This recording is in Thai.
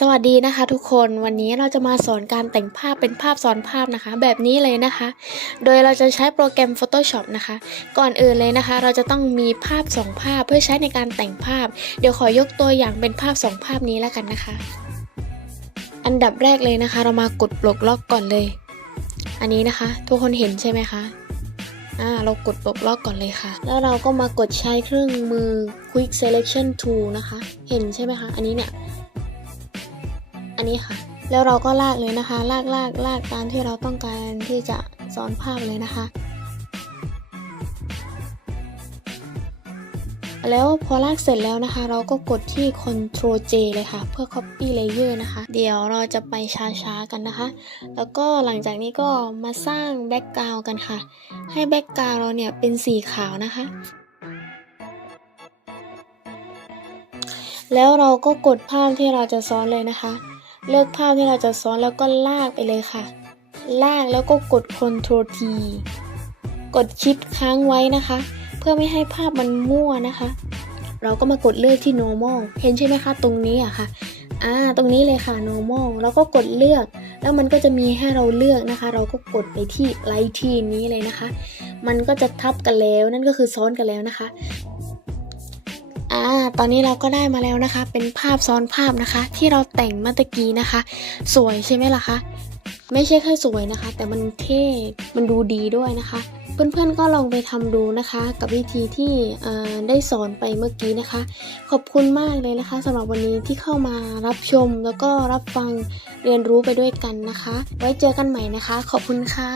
สวัสดีนะคะทุกคนวันนี้เราจะมาสอนการแต่งภาพเป็นภาพซ้อนภาพนะคะ แบบนี้เลยนะคะ โดยเราจะใช้โปรแกรม Photoshop นะคะ ก่อนอื่นเลยนะคะ เราจะต้องมีภาพ 2 ภาพเพื่อใช้ในการแต่งภาพ เดี๋ยวขอยกตัวอย่างเป็นภาพ 2 ภาพนี้แล้วกันนะคะ อันดับแรกเลยนะคะ เรามากดปลดล็อกก่อนเลย อันนี้นะคะ ทุกคนเห็นใช่ไหมคะ อ่าเรากดปลดล็อกก่อนเลยค่ะ แล้วเราก็มากดใช้เครื่องมือ Quick Selection Tool นะคะ เห็นใช่ไหมคะ อันนี้เนี่ย อันนี้ค่ะ แล้วเราก็ลากเลยนะคะ ลากลากลากตามที่เราต้องการที่จะซ้อนภาพเลยนะคะ แล้วพอลากเสร็จแล้วนะคะ เราก็กดที่ Ctrl J เลยค่ะ เพื่อ Copy Layer นะคะ เดี๋ยวเราจะไปช้าๆกันนะคะ แล้วก็หลังจากนี้ก็มาสร้างแบ็กกราวกันค่ะ ให้แบ็กกราวเราเนี่ยเป็นสีขาวนะคะ แล้วเราก็กดภาพที่เราจะซ้อนเลยนะคะ เลือกภาพที่เราจะซ้อนแล้วก็ลากไปเลยค่ะ ลากแล้วก็กด Ctrl T กดชิปค้างไว้นะคะ พื่อไม่ให้ภาพมันมั่วนะคะ เราก็มากดเลือกที่ normal เห็นใช่ไหมคะ ตรงนี้อะค่ะอ่าตรงนี้เลยค่ะ normal แล้วก็กดเลือก แล้วมันก็จะมีให้เราเลือกนะคะ เราก็กดไปที่ light ที่นี้เลยนะคะ มันก็จะทับกันแล้วนั่นก็คือซ้อนกันแล้วนะคะอ่าตอนนี้เราก็ได้มาแล้วนะคะ เป็นภาพซ้อนภาพนะคะ ที่เราแต่งเมื่อตะกี้นะคะ สวยใช่ไหมล่ะคะ ไม่ใช่แค่สวยนะคะ แต่มันเท่ มันดูดีด้วยนะคะ เพื่อนๆก็ลองไปทำดูนะคะ กับวิธีที่ได้สอนไปเมื่อกี้นะคะ ขอบคุณมากเลยนะคะสำหรับวันนี้ที่เข้ามารับชมแล้วก็รับฟังเรียนรู้ไปด้วยกันนะคะ ไว้เจอกันใหม่นะคะ ขอบคุณค่ะ